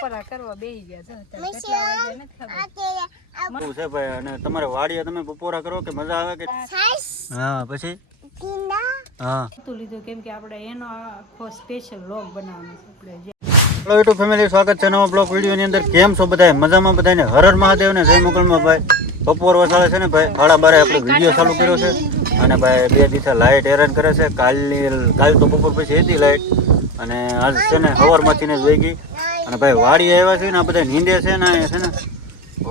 બપોરા કરવા બેહી ગયા છો કેટલા વાગે નથી ખબર શું છે ભાઈ અને તમારે વાડીએ તમે બપોરા કરો કે મજા આવે કે હા પછી હા તો લીધું કેમ કે આપણે એનો આખો સ્પેશિયલ વ્લોગ બનાવવાનો છે આપણે હેલો યુટ્યુબ ફેમિલી, સ્વાગત છે નવા બ્લોગ વિડીયોની અંદર. કેમ છો બધા? મજામાં બધાને? હર હર મહાદેવ ને જય મોગલમાં. ભાઈ બપોર વસાડે છે ને ભાઈ 12:30 આપણે વિડીયો ચાલુ કર્યો છે અને ભાઈ 2 દિવસ લાઇટ હેરાન કરે છે. કાલ તો બપોર પછી હતી લાઇટ અને આજ છે ને સવારમાંથી જ વહી ગઈ અને ભાઈ વાડીએ આવ્યા છે ને આ બધા નીંદે છે ને છે ને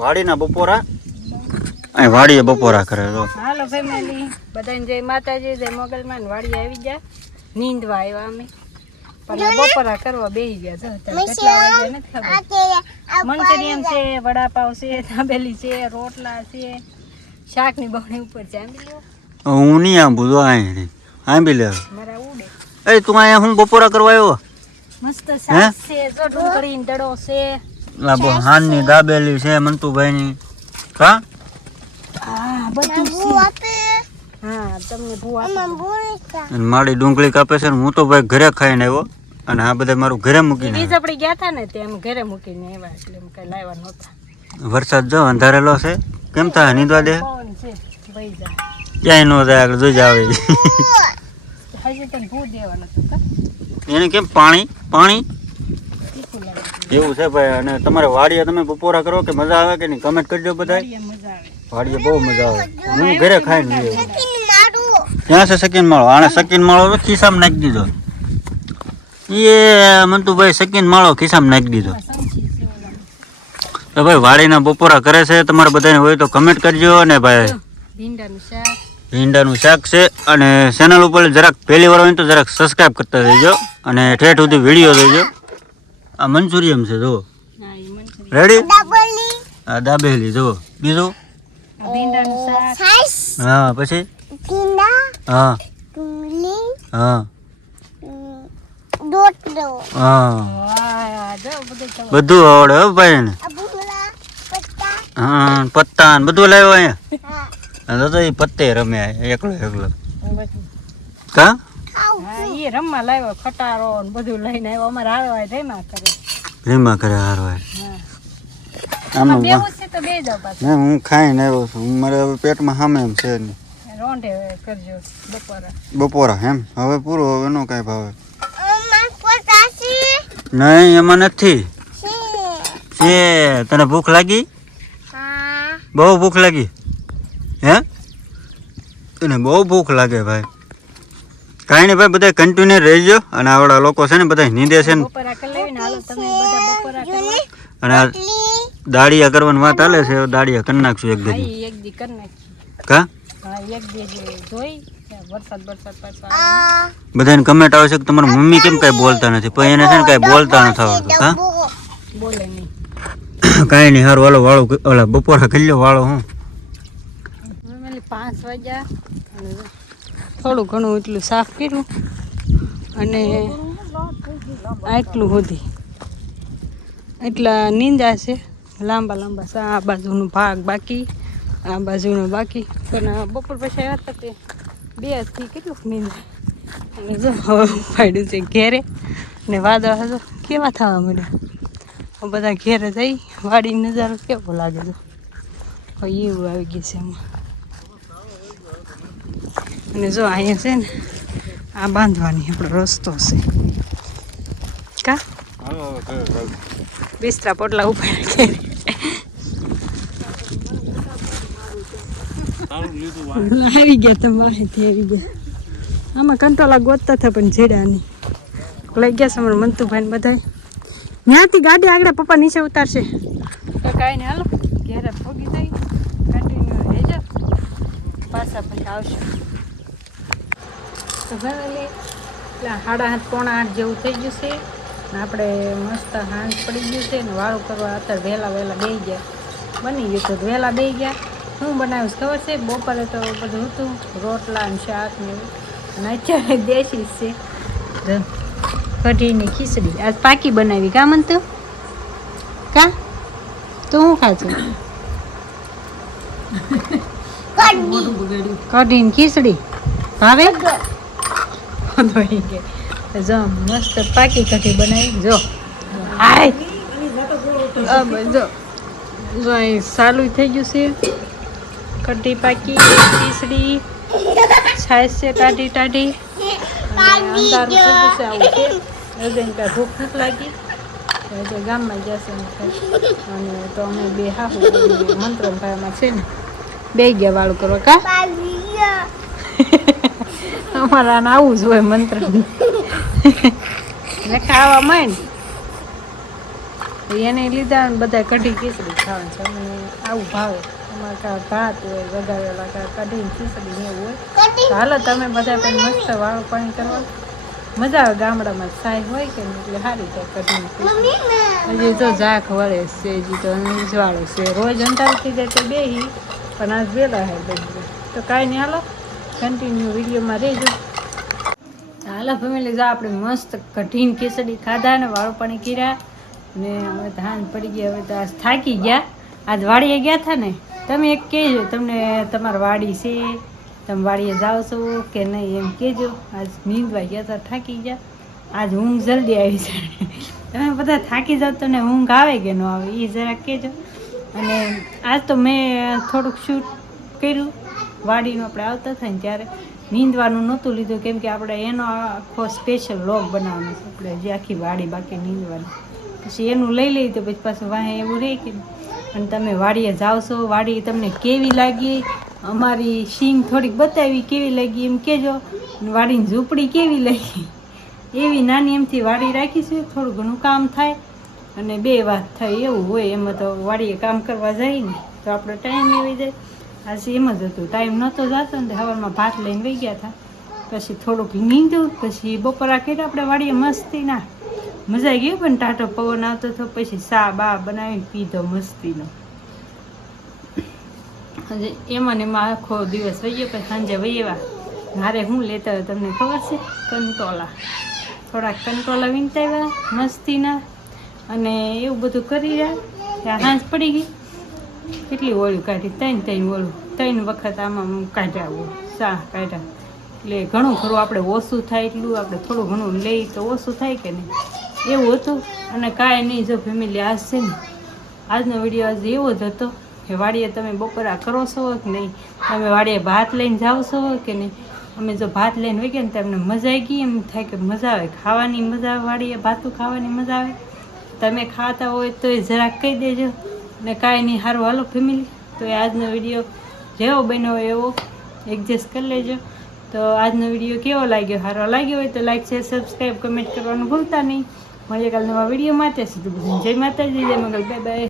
વાડીના બપોરા અહીં વાડીએ બપોરા કરે. તો હાલો ફેમિલી, બધાને જય માતાજી, જય મોગલમાં. વાડી આવી ગયા, નીંદવા આવ્યા અમે, પણ બપોરા કરવા બેસી ગયા છો કેટલા વાગે નથી ખબર. મંચુરિયન છે, વડાપાવ છે, દાબેલી છે, રોટલા છે, શાકની બહણી ઉપર ચાંદી હું નહીં આંબું તો આંબી લે મારા ઉડે. એ તું અહીંયા હું બપોરા કરવા આવ્યો? મસ્ત શાક છે, ચટણી કરીને દડો છે, હાનની દાબેલી છે મંતુભાઈની. હા હા બધું છે. હા તમને ભૂવા મારી ડુંગળી કાપે છે ને હું તો ભાઈ ઘરે ખાઈને આવ્યો અને આ બધા મારું ઘરે મૂકીને બીજ આપણે ગયા હતા ને તે અમે ઘરે મૂકીને આવ્યા એટલે એમ કઈ લાવ્યા નહોતા. વરસાદ જો અંધારેલો છે. કેમ થાય નીંદવા દે? પવન છે વહી જાય ક્યાંય ન જાય આગળ જોઈ આવે. હજી તને ભૂ દેવાનું હતું કા એને કેમ પાણી તીખું લાગે એવું છે ભાઈ. અને તમારે વાડીએ તમે બપોરા કરો કે મજા આવે કે નહીં? કમેન્ટ કરજો બધા. મજા આવે. વાડીએ બહુ મજા આવે. હું ઘરે ખાઈને આવ્યો. ક્યાં છે સકીન માળો? આને સકીન માળો ખિસ્સામાં નાખી દીધો. એ મંતુભાઈ સકીન માળો ખિસ્સામાં નાખી દીધો. તો ભાઈ વાડીના બપોરા કરે છે. તમારે બધાને હોય તો કમેન્ટ કરજો. અને ભાઈ ભીંડાનું શાક છે અને ચેનલ ઉપર જરાક પહેલી વાર હોય તો જરાક સબસ્ક્રાઈબ કરતા રહેજો અને ઠેઠ સુધી વિડીયો જોઈજો. આ મંચુરિયન છે જો રેડી. આ દાબેલી જો બીજું હા પછી હા હા હા બધું આવડે હો ભાઈ ને. હા પત્તા ને બધું લાવ્યો અહીંયા. તો એ પત્તે રમે એકલો કા એ રમવા લાવ્યો ખટારો ને બધું લઈને આવ્યો. અમારે હારવાય રેમા કરે હારવાય. આમાં બેવું છે તો બે જાવ પાછું. હું ખાઈને આવ્યો છું. મારે હવે પેટમાં સામે એમ છે ને રોંઢે કરજો બપોરા એમ. હવે પૂરો હવે નો કાંઈ ભાવે નહીં. એમાં નથી છે. તને ભૂખ લાગી? બહુ ભૂખ લાગી હે? તને બહુ ભૂખ લાગે ભાઈ. કાંઈ નહીં ભાઈ, બધા કન્ટિન્યુ રહેજો. અને આવડા લોકો છે ને બધા નીંદે છે ને અને આ દાળિયા કરવાની વાત હાલે છે. દાળિયા કરી નાખશું એક દી કા. બધાને કમેન્ટ આવે છે કે તમારી મમ્મી કેમ કાંઈ બોલતા નથી, પણ એને છે ને કાંઈ બોલતા નથી આવડતું. હા કાંઈ નહીં. હારું વાળો ઓલા બપોરા કરી લો વાળો. હું 5 વાગ્યા થોડું ઘણું એટલું સાફ કર્યું અને આટલું સુધી એટલા નીંદા છે. લાંબા આ બાજુનો ભાગ બાકી, આ બાજુનો બાકી. પણ બપોર પછી આવ્યા હતા તે 2 થી કેટલું નીંદા અને જો હવે પાડ્યું છે ઘેરે ને વાદળ હતો કેવા થવા મળ્યા. બધા ઘેરે જઈ વાડી નજારો કેવો લાગે છે એવું આવી ગયું છે એમાં. અને જો અહીંયા છે ને આ બાંધવાની આપણો રસ્તો છે કા. બિસ્તરા પોટલા ઉપર આવી ગયા તમે માહિતી આવી ગયા. આમાં કંટોલા ગોતતા હતા પણ જેડા નહીં લઈ ગયા છે અમારા મંતુભાઈ ને બધા. ત્યાંથી ગાડી આગળ પપ્પા નીચે ઉતારશે તો કાંઈ નહીં. હાલો ઘેરે પોગી જાય કન્ટિન્યુ રહેજો, પાછા પછી આવશું. તો ફેમિલી એટલે 7:30 પોણા 8 જેવું થઈ ગયું છે ને આપણે મસ્ત હાંજ પડી ગયું છે ને વાળું કરવા અત્યારે વહેલા બેસી ગયા. બની ગયું તો વહેલા બેસી ગયા. શું બનાવ્યું ખબર છે? બપોરે તો બધું હતું રોટલા અને શાક ને એવું અને અત્યારે દેશી છે કઢીની ખીચડી. આજ પાકી બનાવી કા મન તું કા તો હું ખાજો કઢીની ખીચડી ભાવે? જો મસ્ત પાકી કઢી બનાવી. જો હાય જો જો અહીં ચાલુ થઈ ગયું છે કઢી પાકી ખીચડી છાશ છે ટાઢી ટાઢી અને અંધારું થઈ ગયું છે આવું છે હજુ કાંઈ ભૂખ નથી લાગી હજુ ગામમાં જશે અને તો અમે બે હાહુ મંત્ર ભાઈમાં છે ને બે ગયા વાળું કરવા કા અમારા આવું જ હોય મંત્ર ને ખાવા માંડ એને લીધા બધા કઢી ખીચડી ખાવાનું છે અમને આવું ભાવે અમારે કાં ભાત હોય વઘારેલા કાં કઢી ખીચડી ને એવું હોય તો હાલો તમે બધા પણ મસ્ત વાળું પાણી કરવા મજા આવે ગામડામાં સાય હોય કે નહીં એટલે સારી થાય કઢી હજી તો ઝાક વળે છે હજી તો વાળો છે રોજ અંધારું થઈ જાય તો બે પણ આજ વહેલા હે બધું તો કાંઈ નહીં હાલો કન્ટિન્યુ વિડીયોમાં રહેજો હાલો ફેમિલી જો આપણે મસ્ત કઢીને ખીચડી ખાધા ને વાળું પાણી કર્યા ને હવે ધાન પડી ગયા હવે તો આજ થાકી ગયા આજ વાડીએ ગયા હતા ને તમે એક કહેજો તમને તમારી વાડી છે તમે વાડીએ જાઓ છો કે નહીં એમ કહેજો આજ નીંદવા ગયા હતા થાકી ગયા આજ ઊંઘ જલ્દી આવી છે તમે બધા થાકી જાઓ તો ને ઊંઘ આવે કે ન આવે એ જરાક કહેજો અને આજ તો મેં થોડુંક શૂટ કર્યું વાડીનું આપણે આવતા થાય ને ત્યારે નીંદવાનું નહોતું લીધું કેમ કે આપણે એનો આખો સ્પેશિયલ વ્લોગ બનાવવાનો છે આપણે જે આખી વાડી બાકી નીંદવાની પછી એનું લઈ લઈએ તો પછી પાછું વાહે એવું રહે કે અને તમે વાડીએ જાઓ છો વાડી તમને કેવી લાગી અમારી સીંગ થોડીક બતાવી કેવી લાગી એમ કહેજો અને વાડીની ઝૂંપડી કેવી લાગી એવી નાની એમથી વાડી રાખીશું થોડું ઘણું કામ થાય અને બે વાત થાય એવું હોય એમાં તો વાડીએ કામ કરવા જાય ને તો આપણો ટાઈમ એવી જાય આજે એમ જ હતું ટાઈમ નહોતો જતો ને સવારમાં ભાત લઈને વહી ગયા હતા પછી થોડુંક નીંદું પછી બપોરા કર્યા આપણે વાડીએ મસ્તી ના મજા આવી ગઈ પણ ટાટો પવન આવતો હતો પછી સા બા બનાવીને પીધો મસ્તીનો હજી એમાં ને એમાં આખો દિવસ વહી ગયો પછી સાંજે વહીવા મારે શું લેતા હોય તમને ખબર છે કંટોલા થોડાક કંટોલા વીંટાવ્યા મસ્તીના અને એવું બધું કરી રહ્યા ત્યાં સાંજ પડી ગઈ કેટલી ઓળું કાઢી ત્રણ વખત આમાં કાઢ્યા હોય સા કાઢ્યા એટલે ઘણું ખરું આપણે ઓછું થાય એટલું આપણે થોડું ઘણું લઈ તો ઓછું થાય કે નહીં એવું હતું અને કાંઈ નહીં જો ફેમિલી આજ છે ને આજનો વિડીયો આજ એવો જ હતો કે વાડીએ તમે બપોરા કરો છો કે નહીં તમે વાડીએ ભાત લઈને જાઓ છો કે નહીં અમે જો ભાત લઈને વહી ગયા ને તમને મજા આવી ગઈ એમ થાય કે મજા આવે ખાવાની મજા આવે વાડીએ ભાતું ખાવાની મજા આવે તમે ખાતા હોય તો એ જરાક કહી દેજો ને કાંઈ નહીં સારું હાલો ફેમિલી તો એ આજનો વિડીયો જેવો બન્યો હોય એવો એડજસ્ટ કરી લેજો તો આજનો વિડીયો કેવો લાગ્યો સારો લાગ્યો હોય તો લાઈક શેર સબસ્ક્રાઈબ કમેન્ટ કરવાનું ભૂલતા નહીં મળીએ કાલ નવા વિડીયોમાં ત્યાં સુધી જય માતાજી જય મંગલ બાય બાય.